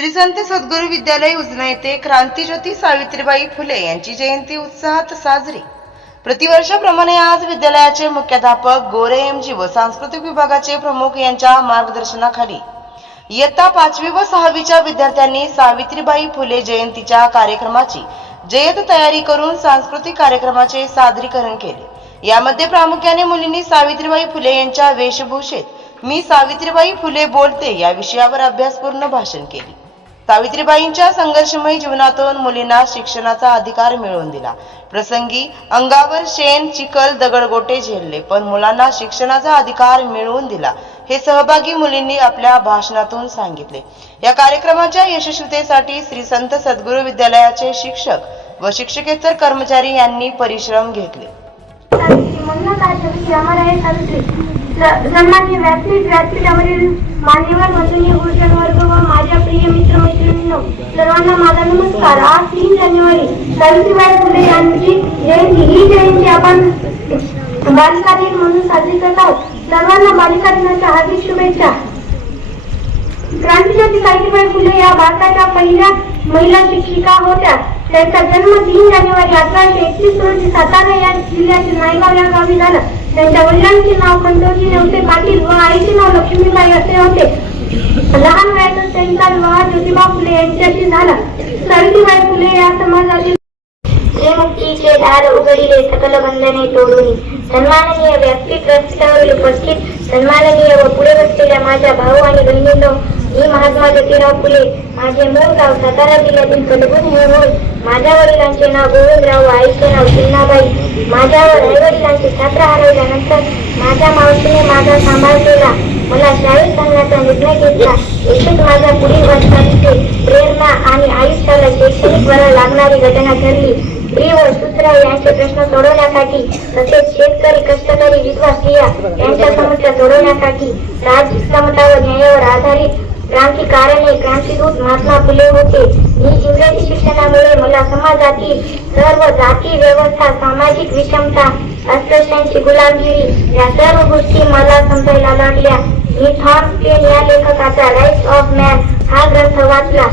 श्री संत सद्गुरू विद्यालय उजना येथे क्रांतीज्योती सावित्रीबाई फुले यांची जयंती उत्साहात साजरी. प्रतिवर्षाप्रमाणे आज विद्यालयाचे मुख्याध्यापक गोरे एमजी व सांस्कृतिक विभागाचे प्रमुख यांच्या मार्गदर्शनाखाली. इयत्ता पाचवी व सहावीच्या विद्यार्थ्यांनी सावित्रीबाई फुले जयंतीच्या कार्यक्रमाची जयत तयारी करून सांस्कृतिक कार्यक्रमाचे सादरीकरण केले. यामध्ये प्रामुख्याने मुलींनी सावित्रीबाई फुले यांच्या वेशभूषेत मी सावित्रीबाई फुले बोलते या विषयावर अभ्यासपूर्ण भाषण केले. सावित्रीबाईंच्या संघर्षमय जीवनातून मुलींना शिक्षणाचा अधिकार मिळवून दिला. प्रसंगी अंगावर शेण चिखल दगडगोटे झेलले पण मुलांना शिक्षणाचा अधिकार मिळवून दिला हे सहभागी मुलींनी आपल्या भाषणातून सांगितले. या कार्यक्रमाच्या यशस्वीतेसाठी श्री संत सद्गुरू विद्यालयाचे शिक्षक व शिक्षकेतर कर्मचारी यांनी परिश्रम घेतले. सावित्री म्हणूनच आज जगती आम्हाला आहे सावित्री स- सन्मान्य व्यासपीठ व्यासपीठावरील मान्यवर बंधूंनी गुरुजन वर्ग व माझ्या प्रिय मित्र मैत्रिणींनो सर्वांना माझा नमस्कार. आज तीन जानेवारी सावित्रीबाई फुले यांची जयंती. ही जयंती आपण बालिका दिन म्हणून साजरी करत आहोत. सर्वांना बालिका दिनाच्या हार्दिक शुभेच्छा. क्रांतिज्योती सावित्रीबाई फुले या भारताच्या पहिल्या महिला शिक्षिका होत्या. त्यांचा जन्म तीन जानेवारी अठराशे एकतीस रोजी सातारा या जिल्ह्यातील नायगाव या गावी झाला. त्यांच्या वडिलांचे नाव कंटोजी नेवते पाटील व आईचे नाव लक्ष्मीबाई असे होते. लहान वयातच त्यांचा विवाह ज्योतिबा फुले यांच्याशी झाला. सावित्रीबाई फुले या समाजातील श्रीमुक्तीचे दार उघडिले सकल बंधने तोडून. सन्माननीय व्यासपीठ व्यासपीठावरील उपस्थित सन्माननीय व पुढे बसलेल्या माझ्या भाऊ आणि बहिणींनो मी महात्मा ज्योतिराव फुले. माझे मूळ गाव सातारा जिल्ह्यातील कलबुर्गी हे होय. माझ्या वडिलांचे नाव गोविंदराव आईचे नाव चिन्नाबाई. माझ्यावर आई वडिलांचे छात्र हरवल्यानंतर माझ्या मावशीने माझा सांभाळ केला. मला शाळेत घालण्याचा निर्णय घेतला. एकच माझ्या पुढील वाटचालीचे प्रेरणा आणि आयुष्याला शैक्षणिक वरा लागणारी घटना ठरली. स्त्री व सूत्र यांचे प्रश्न सोडवण्यासाठी तसेच शेतकरी कष्टकरी विधवा स्त्रिया यांच्या समस्या सोडवण्यासाठी सामाजिक समता व न्यायावर आधारित क्रांतिकारणे क्रांतीदूत महात्मा फुले होते. मी इंग्रजी शिक्षणामुळे मला समाजातील सर्व जाती व्यवस्था सामाजिक विषमता अस्पृश्यांची गुलामगिरी या सर्व गोष्टी मला समजायला लागल्या. मी थॉम्स पेन या लेखकाचा राईट्स ऑफ मॅन हा ग्रंथ वाचला.